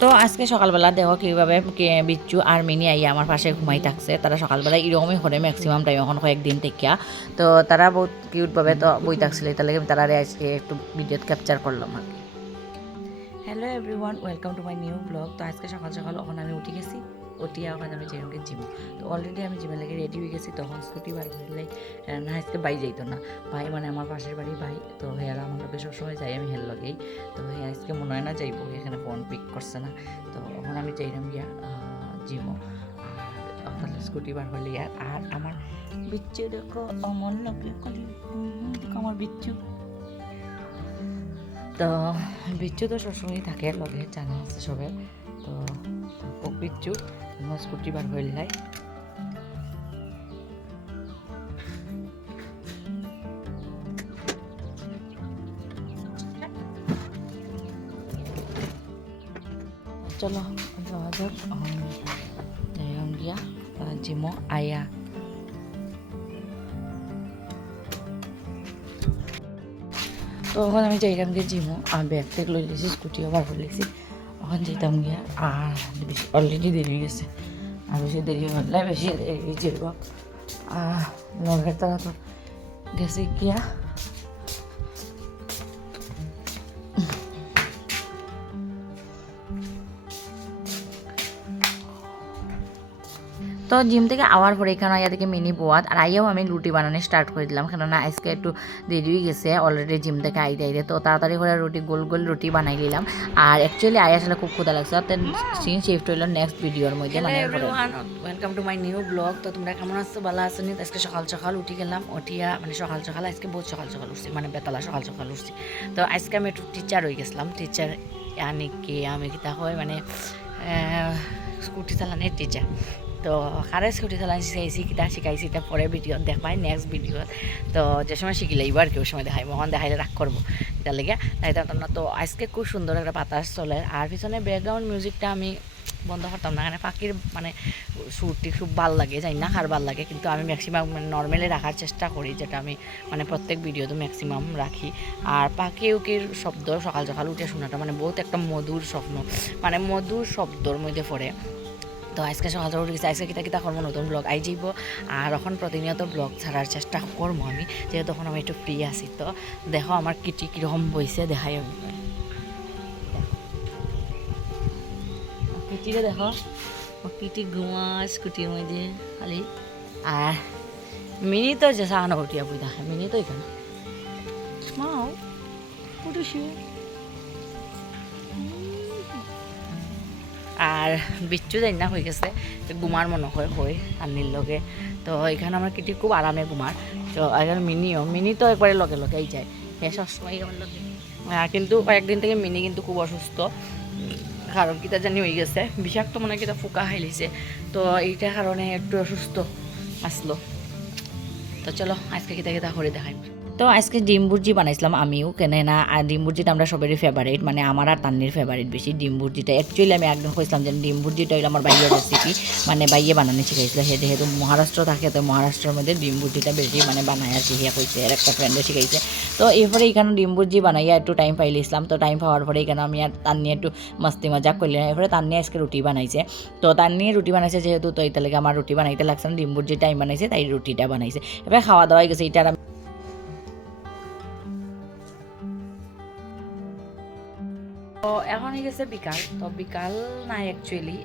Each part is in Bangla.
তো আজকে সকালবেলা দেখো কীভাবে বিচ্ছু আর মিনি আইয়া আমার পাশে ঘুমাই থাকছে। তারা সকালবেলা এরকমই করে ম্যাক্সিমাম টাইম এখন কয়েকদিন থেকে। তো তারা বহুত কিউটভাবে তো বই থাকছিল, তাহলে তারা আজকে একটু ভিডিও ক্যাপচার করলাম আর কি। Hello everyone, welcome to my new blog. তো আজকে সকাল সকাল ওখানে আমি উঠে গেছি, উঠিয়া ওখানে আমি যেরকম জিম। তো অলরেডি আমি জিমে লেগে রেডি হয়ে গেছি। তখন স্কুটি বার করলে না, আজকে বাই যাইতো না, ভাই মানে আমার পাশের বাড়ি ভাই। তো হেয়ার আমার লোকে সবসময় যাই আমি হেল লগেই। তো হ্যাঁ আজকে মনে হয় না যাইব, এখানে ফোন পিক করছে না। তো এখন আমি যাইলাম গিয়া জিমও। আর স্কুটি বার হলে আর আমার বিচ্ছু দেখো, আমার লোকে দেখো আমার বিচ্ছু। তো বিচ্ছু তো সবসময় থাকে লগে, জানা আছে সবে। তো বিচ্ছু স্কুটি বার হইলাই। চলো যাওয়া যাক গিয়া জিমো আয়া। তো এখন আমি যাইলাম গিয়ে জিমো, আর ব্যাগ ট্যাগ লই লিছি, স্কুটিও বার করে লিছি। এখন যেতাম গিয়া, আর অলরেডি দেরি হয়ে গেছে। আর বেশি দেরি হলে বেশি দেরি যাইব। লগের তারা তো গেছে গিয়া। তো জিম থেকে আওয়ার পরে এখানে আইয়া থেকে মিনি বোয়াত আর আইয়াও আমি রুটি বানানো স্টার্ট করে দিলাম, কেননা আজকে একটু দেরি হয়ে গেছে অলরেডি জিম থেকে আইতে আইতে। তো তাড়াতাড়ি করে রুটি গোল গোল রুটি বানাই দিলাম। আর অ্যাকচুয়ালি আই আসলে খুব ক্ষুধা লাগছে। তো সিন শিফট হইল নেক্সট ভিডিওর মধ্যে। মানে welcome to my new blog. তো তোমরা কেমন আছো, ভালো আছো নি? আজকে সকাল সকাল উঠে গেলাম, উঠিয়া মানে সকাল সকাল আজকে বহুত সকাল সকাল উঠছি, মানে বেতলা সকাল সকাল উঠছি। তো আজকে আমি একটু টিচার হয়ে গেছিলাম। টিচার আনি কি আমি কিতা হয় মানে স্কুটি চালানোর টিচার। তো কারে স্কুটি চালাই শিখাইছি, কিতা শিখাইছি এটা পরে ভিডিও দেখবাই, নেক্সট ভিডিও। তো যে সময় শিখিলে এবার কেউ সময় দেখাই, মহান দেখাইলে রাগ করবো এটার লেগে তাই। তো আজকে খুব সুন্দর একটা বাতাস চলে। আর পিছনে ব্যাকগ্রাউন্ড মিউজিকটা আমি বন্ধ করতাম না, মানে পাখির মানে সুরটি খুব ভাল লাগে, জানি না কার ভাল লাগে, কিন্তু আমি ম্যাক্সিমাম মানে নর্মালি রাখার চেষ্টা করি, যেটা আমি মানে প্রত্যেক ভিডিওতে ম্যাক্সিমাম রাখি। আর পাখি উকির শব্দ সকাল সকাল উঠে শোনাটা মানে বহুত একটা মধুর স্বপ্ন, মানে মধুর শব্দর মধ্যে পড়ে। তো আজকে সকাল উঠে গেছে, আজকে কিতা কিতা করবো, নতুন ব্লগ আই যাইব। আর এখন প্রতিনিয়ত ব্লগ ছাড়ার চেষ্টা করবো আমি, যেহেতু তখন আমি একটু ফ্রি আছি। তো দেখো আমার কিটি কীরকম বইছে, দেখাই কিটিরে দেখো, কিটি ঘুমা স্কুটির মধ্যে খালি। আর মিনি তো যে সাহানো উঠিয়া বই দেখে, মিনি তো এখানে মাও উঠেছি। আর বিচ্ছু যাই না হয়ে গেছে ঘুমার মনে হয় আন্নির লগে। তো এখানে আমার কিটি খুব আরামে ঘুমার। তো এখন মিনি তো একবারে লগে লগেই যায়, হ্যাঁ সবসময় আমার লগে। কিন্তু কয়েকদিন থেকে মিনি কিন্তু খুব অসুস্থ, কারণ কিতা জানি হয়ে গেছে, বিষাক্ত মনে কিতা ফুকা খাইলিছে। তো এইটার কারণে একটু অসুস্থ আসলো। তো চলো আজকে কিতা কিতা করে দেখাই। তো আজকে ডিম ভুর্জি বানাইছিলাম আমিও, কেন না আর ডিম ভুর্জিটা আমরা সবারই ফেভারিট, মানে আমার আর তান্নির ফেভারিট বেশি ডিম ভুর্জিটা। অ্যাকচুয়ালি আমি একদিন কইছিলাম যে ডিম ভুর্জিটা হইলো আমার বাইয়ের রেসিপি, মানে বাইয়ে বানানো শিখাইছিল। সে যেহেতু মহারাষ্ট্র থাকে, তো মহারাষ্ট্রের মধ্যে ডিম ভুর্জিটা বেশি মানে বানায় আর শিখিয়া কইছে, আর একটা ফ্রেন্ডে শিখাইছে। তো এরপরে এখানে ডিম ভুর্জি বানাইয়া একটু টাইম পাইলিছিলাম। তো টাইম পাওয়ার পরে এখানে আমি আর তান্নি একটু মাস্তি মজাক করলাম। এরপরে তান্নি আজকে রুটি বানাইছে। তো তান্নি রুটি বানাইছে যেহেতু, তো এইটা লেগে আমার রুটি বানাইতে লাগছে না, ডিম ভুর্জি টাইম বানাইছে তাই রুটিটা বানাইছে। এবার খাওয়া দাওয়া গেছে। এটা তো এখন গেছে বিকাল। তো বিকাল নাই অ্যাকচুয়ালি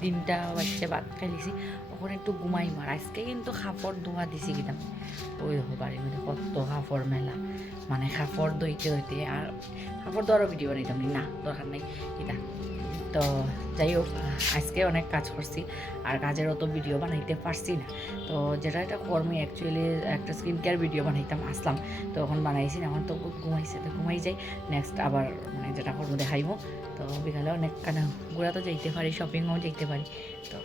3টা বাচ্চা ভাত খাইলিছি, ওখানে একটু ঘুমাই মার। আজকে কিন্তু কাপড় ধোয়া দিছি কিনা ওই বাড়ির মধ্যে কত কাপড় মেলা, মানে কাপড় ধুইতে হইতে আর কাপড় ধোয়ারও ভিডিও বানাইতাম না, দরকার নেই কিনা। তো যাই হোক আজকে অনেক কাজ করছি, আর কাজের অত ভিডিও বানাইতে পারছি না। তো যেটা এটা কর্মী অ্যাকচুয়ালি একটা স্কিন কেয়ার ভিডিও বানাইতাম আসলাম, তো এখন বানাইছি না। এখন তো ঘুমাইছে, তো ঘুমাই যাই, নেক্সট আবার মানে যেটা করবো দেখাইব। তো বিকালে অনেক কানা ঘোরা তো যাইতে পারি, শপিংও যাইতে পারি। তো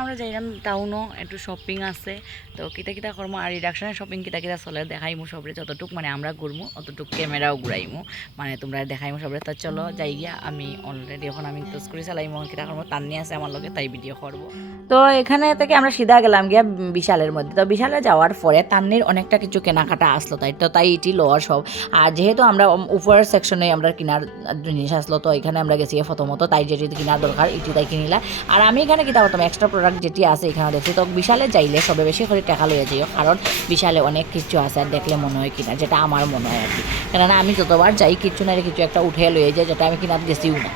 আমরা যাইলাম টাউনও একটু শপিং আছে তো কিতা কিতা করবো আর রিডাকশনের শপিং কিতা কিতা চলে দেখাইমু সবরে যতটুক মানে আমরা ঘুরমু অতটুক ক্যামেরাও ঘুরাইমু মানে তোমরা দেখাইমু সবরে তো চলো যাই গিয়া আমি অলরেডি এখন আমি তো করে চালাইমু কিতা করবো তান্নি আছে আমার লগে তাই ভিডিও করবো তো এখানে থেকে আমরা সিধা গেলাম গিয়া বিশালের মধ্যে তো বিশালে যাওয়ার পরে তান্নির অনেকটা কিছু কেনাকাটা আসলো তাই এটি লওয়ার সব আর যেহেতু আমরা উপরের সেকশনে আমরা কেনার জিনিস আসলো তো এখানে আমরা গেছি প্রথমত তাই যেটি কেনার দরকার এটি তাই কিনিলা আর আমি এখানে কিতা করতাম এক্সট্রা প্রোডাক্ট যেটি আছে এখানে দেখছি তো বিশালে যাইলে সবে বেশি করে টাকা লইয়া যাইও কারণ বিশালে অনেক কিছু আছে আর দেখলে মনে হয় কিনা যেটা আমার মনে হয় আর কি কেননা আমি যতবার যাই কিছু না কিছু একটা উঠে লইয়া যাই যেটা আমি কিনাত গেছিও না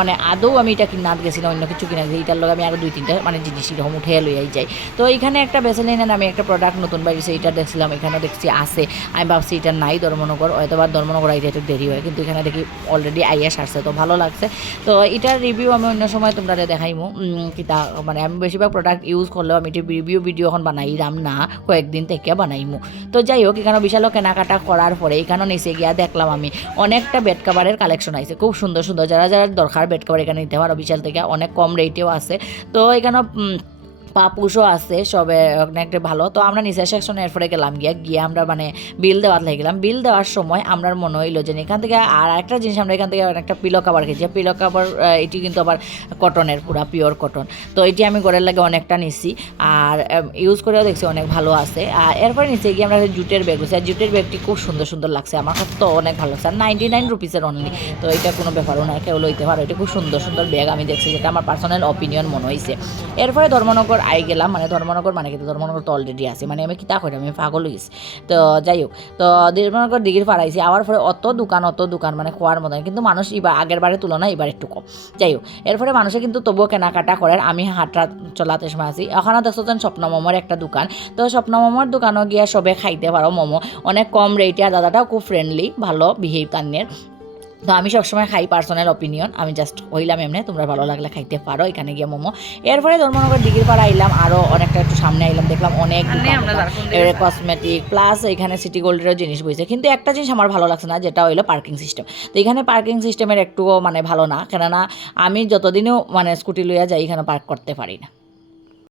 মানে আদৌ আমি এটা কিনাত গেছি না অন্য কিছু কিনা গেছি এটার লগে আমি আরও 2-3টা মানে জিনিস এরকম উঠে লইয়াই যাই তো এইখানে একটা বেসেলিনের আমি একটা প্রোডাক্ট নতুন বাড়িছে এটা দেখছিলাম এখানে দেখছি আছে আমি ভাবছি এটা নাই ধর্মনগর হয়তো বা ধর্মনগর আইতে একটু দেরি হয় কিন্তু এখানে দেখি অলরেডি আইয়া সারছে তো ভালো লাগছে তো এটার রিভিউ আমি অন্য সময় তোমরা দেখাইমু কিতা মানে আমি বেশিরভাগ প্রোডাক্ট ইউজ করলেও আমি এটি ভিডিও এখন বানাইলাম না কয়েকদিন থেকে বানাইমু তো যাই হোক এখানে বিশালও কেনাকাটা করার পরে এখানেও নিচে গিয়া দেখলাম আমি অনেকটা বেড কাভারের কালেকশন আছে খুব সুন্দর সুন্দর যারা দরকার বেড কাভার এখানে নিতে পারো বিশাল থেকে অনেক কম রেটেও আছে তো এখানে পাপুসও আছে সবে অনেকটা ভালো তো আমরা নিচের সেকশনে এরপরে গেলাম গিয়ে আমরা মানে বিল দেওয়ার লাগলাম বিল দেওয়ার সময় আমরা মনে হইলো যে এখান থেকে আর একটা জিনিস আমরা এখান থেকে একটা পিলো কাভার খেয়েছি পিলো কাভার এটি কিন্তু আবার কটনের পুরা পিওর কটন তো এটি আমি ঘরের লাগে অনেকটা নিছি আর ইউজ করেও দেখছি অনেক ভালো আছে আর এরপরে নিচে গিয়ে আমরা জুটের ব্যাগ হচ্ছে আর জুটের ব্যাগটি খুব সুন্দর সুন্দর লাগছে আমার কাছে তো অনেক ভালো লাগছে আর 99 রুপিসের অনলি তো এটা কোনো ব্যাপারও না কেউ লইতে পারো এটা খুব সুন্দর সুন্দর ব্যাগ আমি দেখছি যেটা আমার পার্সোনাল অপিনিয়ন মনে হয়েছে এরপরে ধর্মনগর আই গেলাম মানে ধর্মনগর মানে কিন্তু ধর্মনগর তো অলরেডি আছে মানে আমি কিতা করি আমি পাগল হয়েছি তো যাই হোক তো ধর্মনগর দিঘির পাড়াইছি আবার পরে অত দোকান মানে খোয়ার মতন কিন্তু মানুষ এবার আগের বারের তুলনায় এবার একটু কম যাই হোক এরপরে মানুষে কিন্তু তবুও কেনাকাটা করার আমি হাঁটা চলাতে সময় আছি ওখানে দেখছো স্বপ্ন মোমোর একটা দোকান তো স্বপ্ন মোমোর দোকানও গিয়া সবে খাইতে পারো মোমো অনেক কম রেটে আর দাদাটাও খুব ফ্রেন্ডলি ভালো বিহেভ তান্নের তো আমি সবসময় খাই পার্সোনাল অপিনিয়ন আমি জাস্ট হইলাম এমনি তোমরা ভালো লাগলে খাইতে পারো এখানে গিয়ে মোমো এরপরে ধর্মনগর দিঘির পাড়া আইলাম আরও অনেকটা একটু সামনে আইলাম দেখলাম অনেক কসমেটিক প্লাস এখানে সিটি গোল্ডেরও জিনিস বইছে কিন্তু একটা জিনিস আমার ভালো লাগছে না যেটা হইলো পার্কিং সিস্টেম তো এখানে পার্কিং সিস্টেমের একটুও মানে ভালো না কেননা আমি যতদিনও মানে স্কুটি লইয়া যাই এখানে পার্ক করতে পারি না